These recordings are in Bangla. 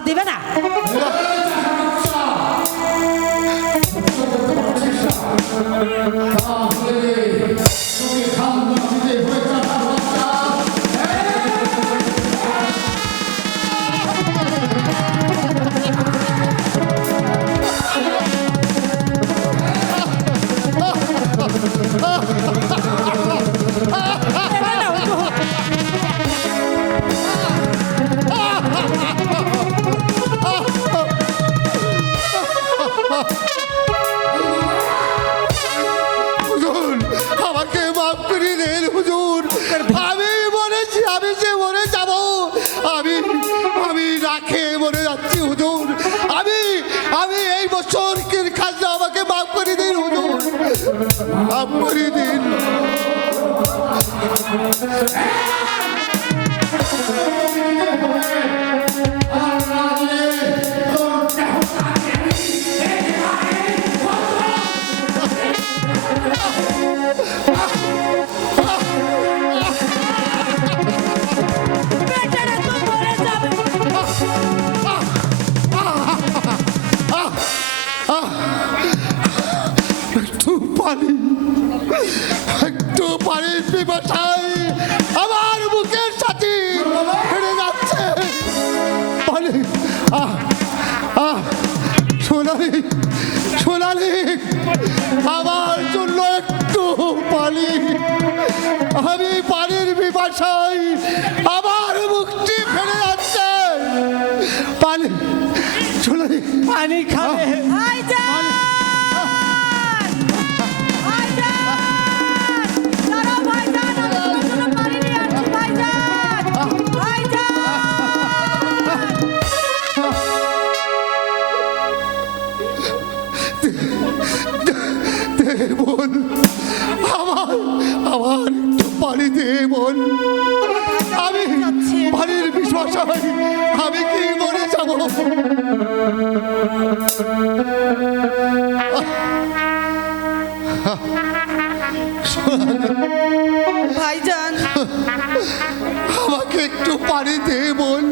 দিবে না। সোনালি সোনালি আমার জন্য একটু পানি। আমি পানির বিপাশাই আমার মুক্তি ফেলে যাচ্ছে। পানি সোনালি। পানি খাবে। বোন আমি বাড়ির বিশ্বাস আমি কি মরে যাব? ভাইজান। আমাকে একটু পানি দে বোন।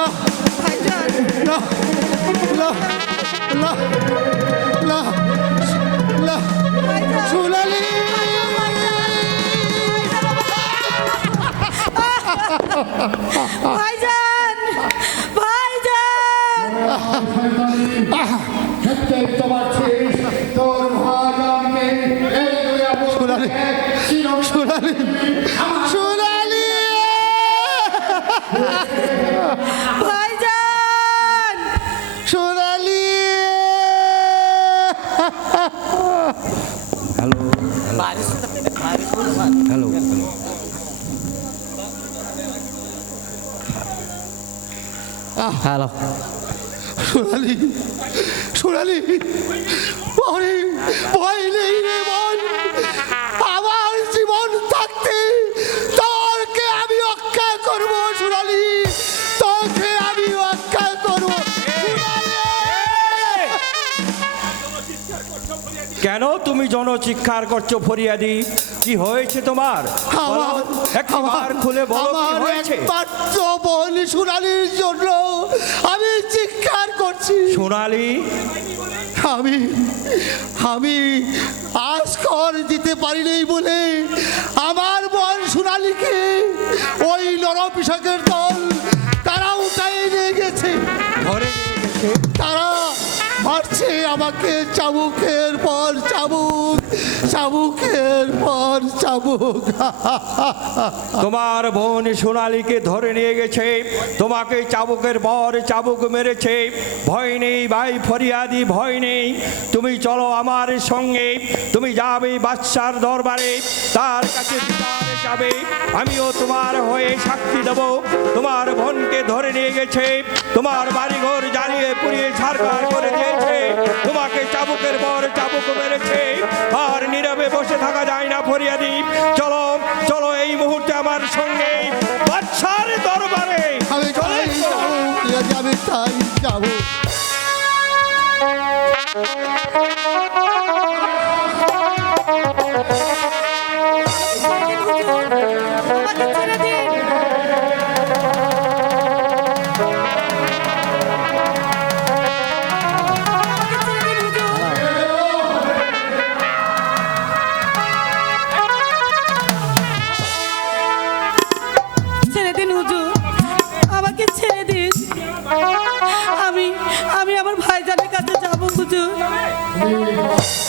ভাইজান হ্যালো সোনালি সোনালি পরে ভয় নেই রে মন। আমার জীবন থাকতে তোরকে আমি রক্ষা করব সোনালি। তোকে আমি রক্ষা করব। কেন তুমি জনচিৎকার করছ ফরিয়াদি? কি হয়েছে তোমার? বলো, আমার একবার খুলে বলো কি আমার হয়েছে? সোনালির জন্য করছি সোনালি। আমি আমি আজকর দিতে পারি নেই বলে আমার বোন সোনালিকে ওই নরপিশাকের দল মারছে আমাকে চাবুকের পর চাবুক, চাবুকের পর চাবুক। তোমার বোন সোনালীকে ধরে নিয়ে গেছে, তোমাকে চাবুকের পর চাবুক মেরেছে। ভয় নেই ভাই, ফরিয়াদি ভয় নেই। তুমি চলো আমার সঙ্গে, তুমি যাবে বাচ্চার দরবারে, তার কাছে যাবে আমিও তোমার হয়ে সাক্ষী দেব। তোমার বোনকে ধরে নিয়ে গেছে, তোমার বাড়িঘর জ্বালিয়ে পুড়িয়ে ছাড়কার করে দিয়েছে। চাবুকের পর চাবুক মেরেছে। আর নীরবে বসে থাকা যায় না ফরিয়াদি। চলো চলো এই মুহূর্তে আমার সঙ্গে বাচ্চার দরবারে। আমি তাই। যাব। যাব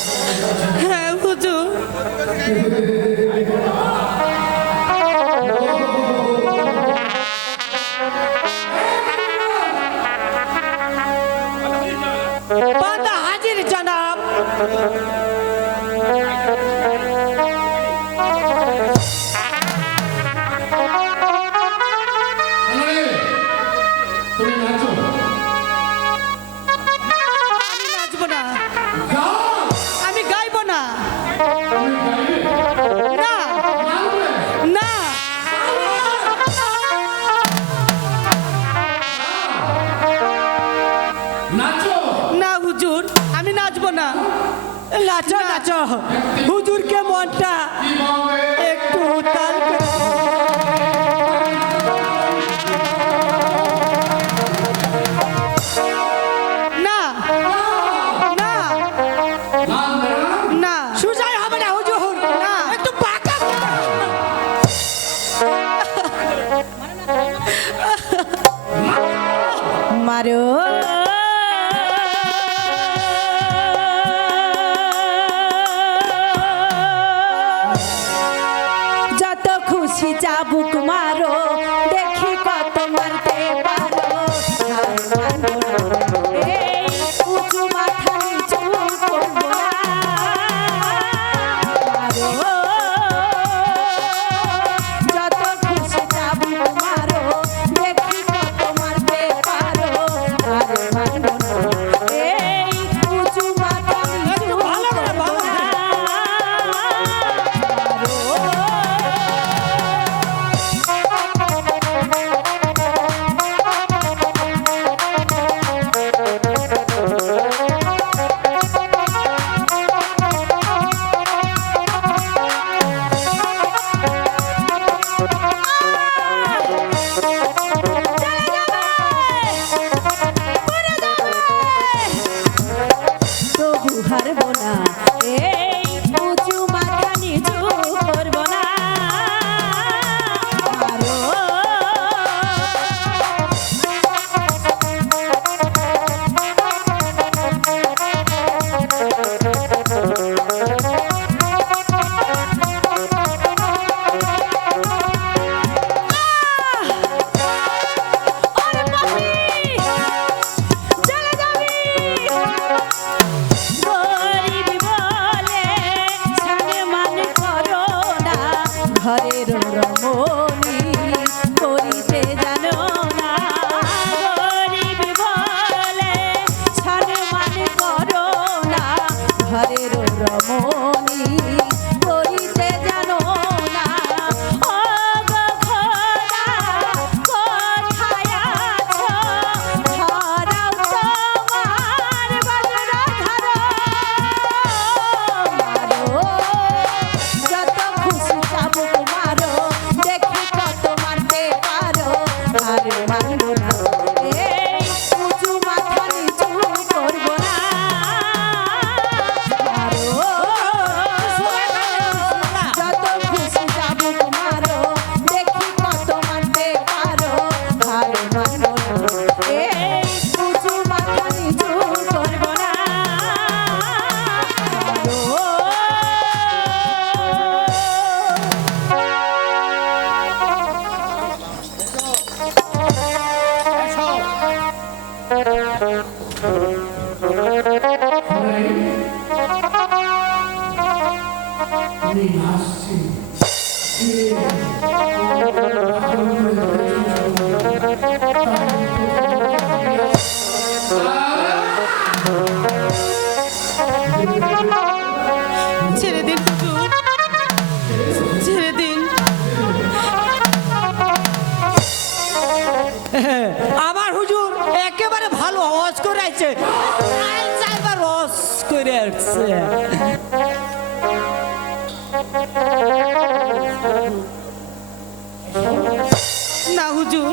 হুজুর।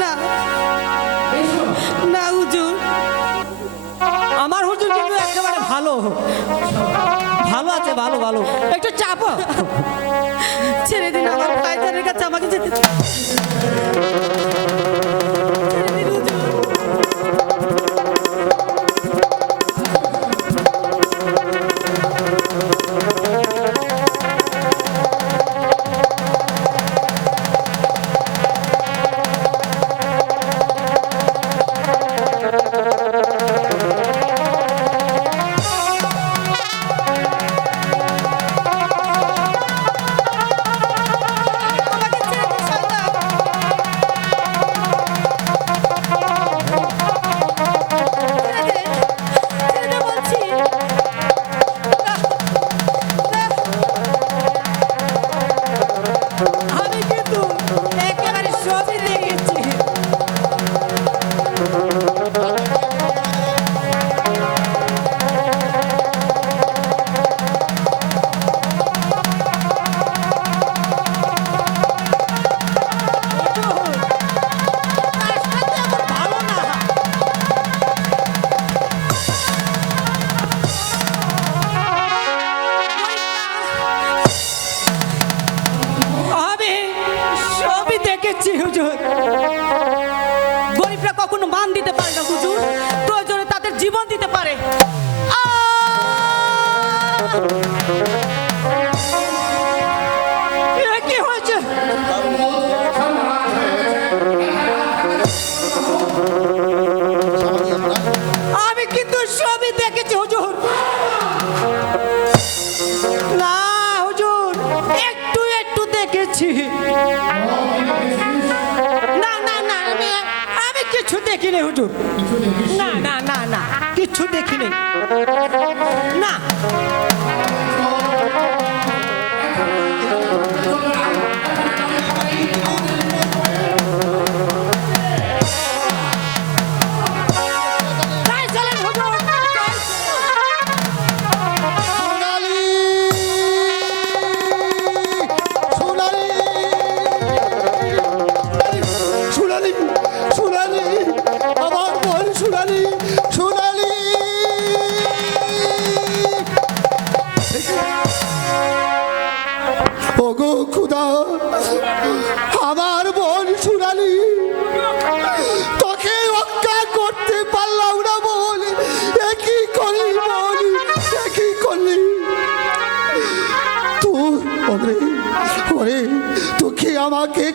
না। না হুজুর। আমার হুজুর কিন্তু একেবারে ভালো। ভালো আছে, ভালো ভালো। একটু চাপ। ছেড়ে দিন, আমার ভাইজানের কাছে আমাকে যেতে হুজুর। না, হুজুর, একটু একটু দেখেছি। না না না, আমি আমি কিছু দেখিনি, হুজুর। না না না না, কিছু দেখিনি।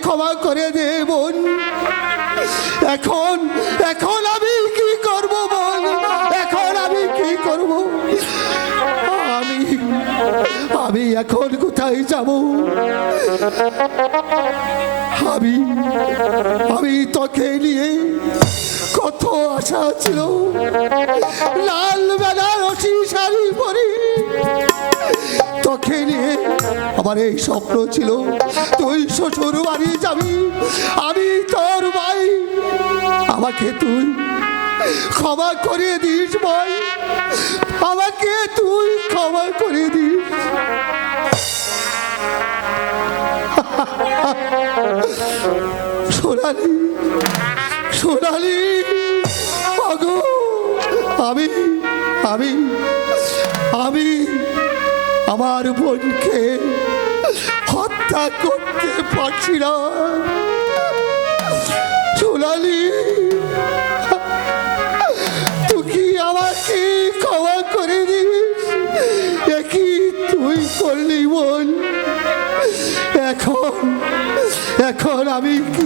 ক্ষমা করে দে বোন। এখন এখন আমি কি করব বল এখন আমি কি করব? আমি আমি এখন কোথায় যাব? আমি আমি তোকে নিয়ে কত আশা ছিল। লাল বেনারসি শাড়ি তোমাকে নিয়ে আমার এই স্বপ্ন ছিল, তুই শ্বশুর বাড়ি যাবি, আমি তোর ভাই। আমাকে তুই ক্ষমা করে দিস ভাই। আমাকে তুই ক্ষমা করে দিস। সোনালি সোনালি আমি আমি আমার বোনকে হত্যা করতে পারছি না। সোনালি, তুই আমাকে ক্ষমা করে দিস? কি তুই করলি বল এখন এখন আমি কি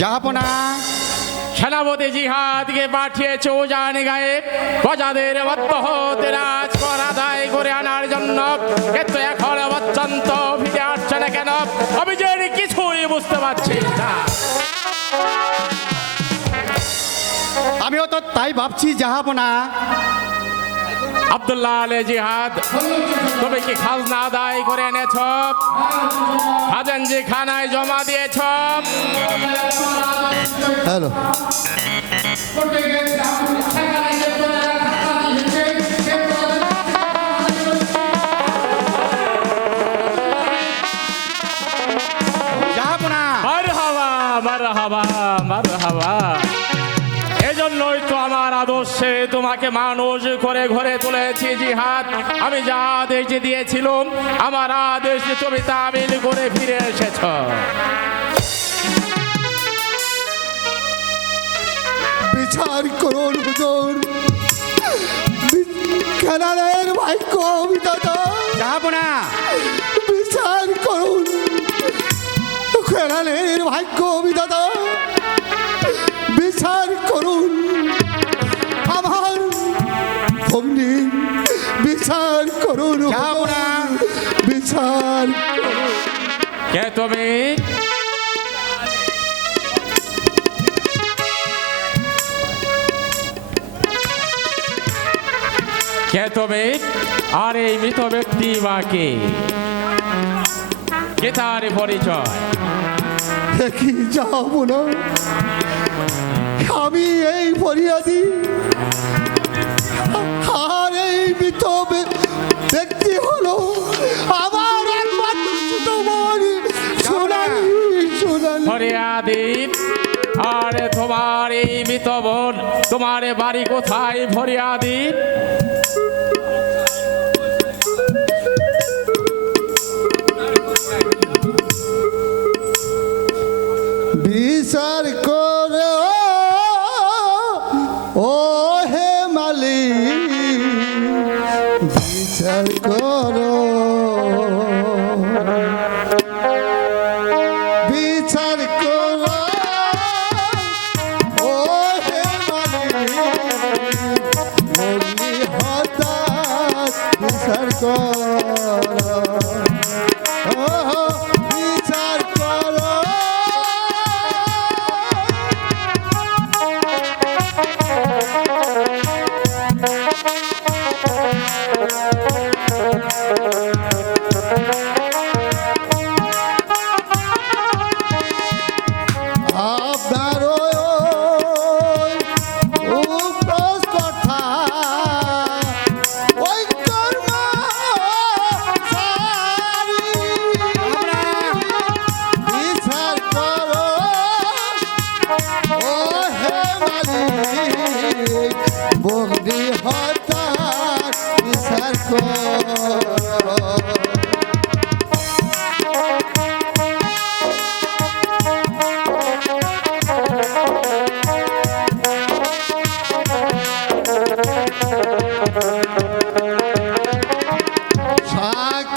যাপনা সেনাপতি জিহাদকে পাঠিয়েছে উজান গায়ে প্রজাদের মধ্য হতে রাজকর আদায় করে আনার জন্য। কিন্তু এখন অত্যন্ত ফিরে আসছে না কেন? আমি যে কিছুই বুঝতে পারছি না। আমিও তো তাই ভাবছি যাহাপনা। আব্দুল্লাহ আলে জিহাদ। তুমি কি খাজনা আদায় করে এনেছ খাজানজি খানায় জমা দিয়েছ হ্যালো। আদর্শে তোমাকে মানুষ করে ঘরে তুলেছি জিহাদ। আমি যা আদেশ দিয়েছিলাম আমার আদেশ তুমি তামিল করে ফিরে এসেছ। বিচার করুন হুজুর। কেনালের ভাগ্য বিদাতা যাহাপনা। বিচার করুন। কেনালের ভাগ্য বিদাতা কে তুমি আর এই মৃত ব্যক্তি মাকে? কে তার পরিচয়? আমি এই ফরিয়াদি। আর এই মৃত ব্যক্তি হলো তোমার এই মৃত বোন তোমার বাড়ি কোথায় ভরিয়া বিচার বিচার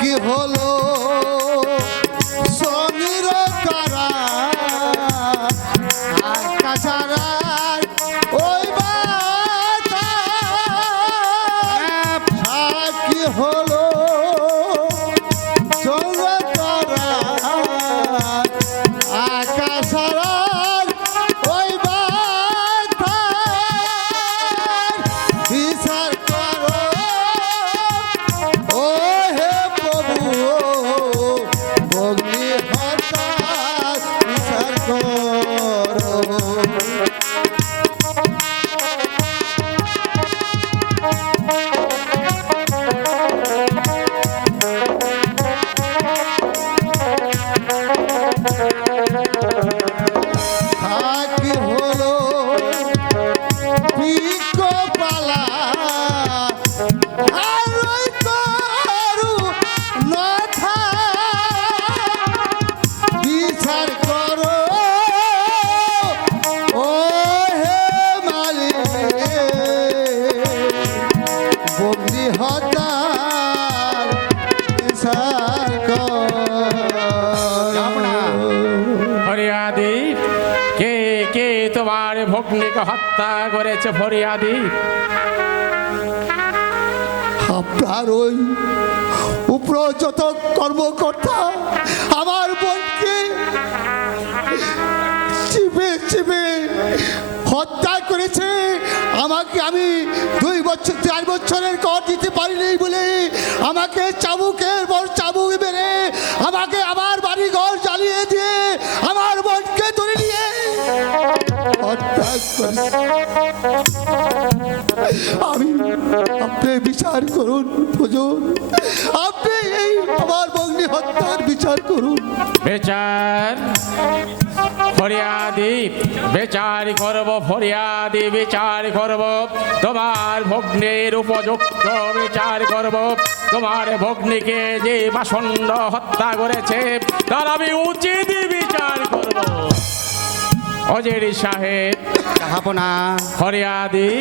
সাকি হলো? করেছে ফরিয়াদি। আপনার ওই উপর যত কর্মকর্তা আমার বোনকে চিপে চিপে হত্যা করেছে। আমাকে আমি দুই বছর, চার বছরের কর দিতে পারিনি বলে আমাকে চাবুকের আমি আপনি বিচার করুন হুজুর আপনি এই আমার বগ্নি হত্যার বিচার করুন। বিচার ফরিয়াদি, বিচার করব ফরিয়াদি, বিচার করব। তোমার ভগ্নের উপযুক্ত বিচার করব। তোমার ভগ্নিকে যে বাসন্ড হত্যা করেছে, তার আমি উচিত বিচার করব। অজেরি সাহেব হাপনা ফরিয়াদি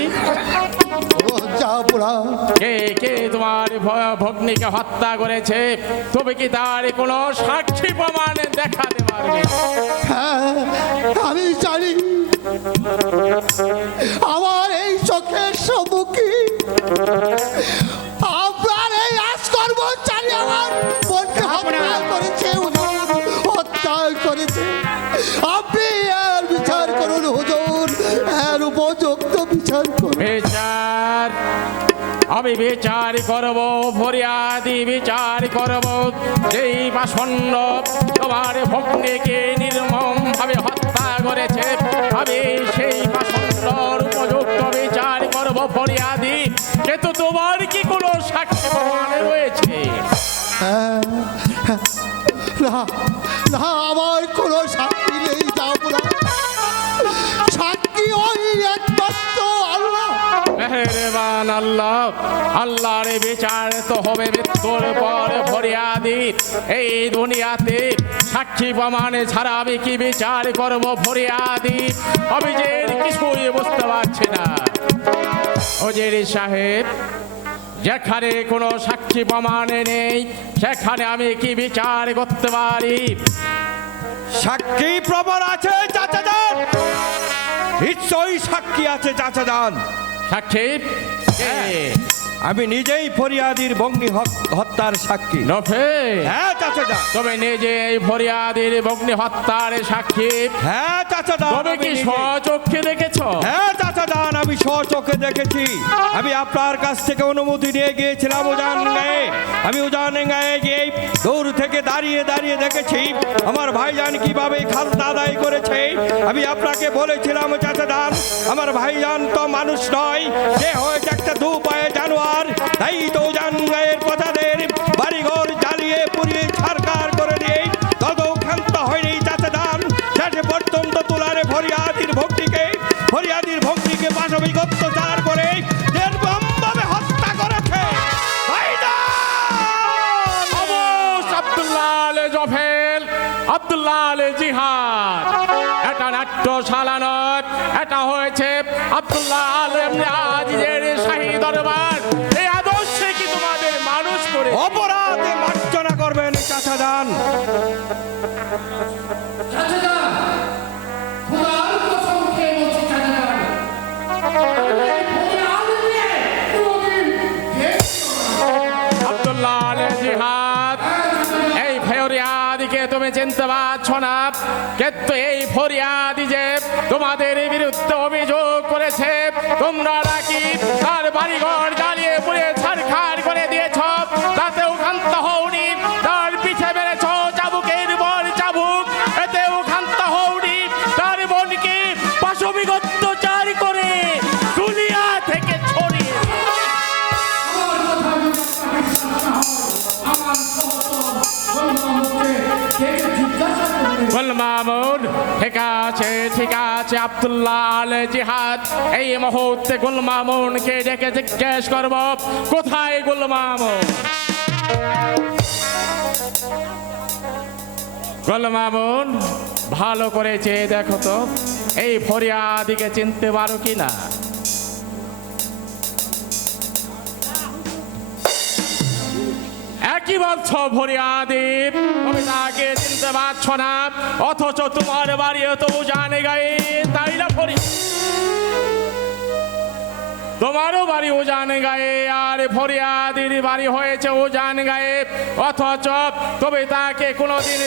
ও যা পোড়া কে কে তোমার ভগ্নিকে হত্যা করেছে? তবে কি তার কোনো সাক্ষী প্রমাণ দেখাতে পারবে? হ্যাঁ আমি জানি। আমার এই চোখের সম্মুখী আমি বিচার করব ফরিয়াদি বিচার করব। যেই বাসন্ন তোমার ভগ্নিকে নির্মম ভাবে হত্যা করেছে আমি সেই বাসন্তর উপযুক্ত বিচার করব ফরিয়াদি। কিন্তু তোমার কি কোনো সাক্ষী প্রমাণ রয়েছে? হ্যাঁ, হ্যাঁ। আমার কোনো সাক্ষী নেই যাব সাক্ষী ওই আল্লাহ মেহেরবান আল্লাহ, আল্লাহর বিচার তো হবে মৃত্যুর পর ফরিয়াদি। এই দুনিয়াতে সাক্ষী প্রমাণে ছাড়া আমি কি বিচার করব ফরিয়াদি? আমি যে কিছুই বুঝতে পারছি না। হজির সাহেব, যেখানে কোনো সাক্ষী প্রমাণে নেই, সেখানে আমি কি বিচার করতে পারি? সাক্ষী প্রমাণ আছে, চাচা যান। নিশ্চয়ই সাক্ষী আছে, চাচা যান সাক্ষী কে? আমি নিজেই ফরিয়াদির হক- হত্যার সাক্ষী। নফে। হ্যাঁ চাচা যান তবে নিজে এই ফরিয়াদির বগ্নি হত্যার সাক্ষী। হ্যাঁ চাচা যান তবে আমি কি স্বচক্ষে দেখেছ? হ্যাঁ চাচা যান আমি স্বচোখে দেখেছি। আমি আপনার কাছ থেকে অনুমতি নিয়ে গিয়েছিলাম উজান গায়ে আমি উজান গায়ে গিয়ে দূর থেকে দাঁড়িয়ে দাঁড়িয়ে দেখেছি। আমার ভাইজান কীভাবে খালতা আদায় করেছে। আমি আপনাকে বলেছিলাম চাচা যান আমার ভাইজান তো মানুষ নয়। সে হয়েছে একটা দু পায়ে জানোয়ার। তাই তো উজান প্রজাদের বাড়িঘর জ্বালিয়ে পুড়িয়ে ছারকার করে দিয়ে তত ক্ষান্ত হয়নি চাচা যান শেষে পর্যন্ত তুলারে ফরিয়াদির ভক্তিকে ফরিয়াদির ভক্তিকে পাশবিক অত্যাচার করে নির্মমভাবে হত্যা করেছে। আব্দুল্লাহ আলে জফেল এটা হয়েছে আব্দুল্লাহ আলে আজিজের শাহী দরবার। Sadan. মামুন, ঠিক আছে ঠিক আছে, আবদুল্লাহ আলে জিহাদ। এই মুহূর্তে গুল মামুনকে ডেকে জিজ্ঞেস করব, কোথায় গুল মামুন? গুল মামুন, ভালো করে চেয়ে দেখো তো। এই ফরিয়াদিকে চিনতে পারো কি না একই বলছ ফরিয়াদি তুমি তাকে চিনতে পারছ না। অথচ তোমার বাড়ি তো জানে গায়ে তাই না ভরি। তোমারও বাড়ি উজান গায়ে, আর ফরিয়াদির বাড়ি হয়েছে উজান গায়ে। অথচ তবে তাকে কোনোদিন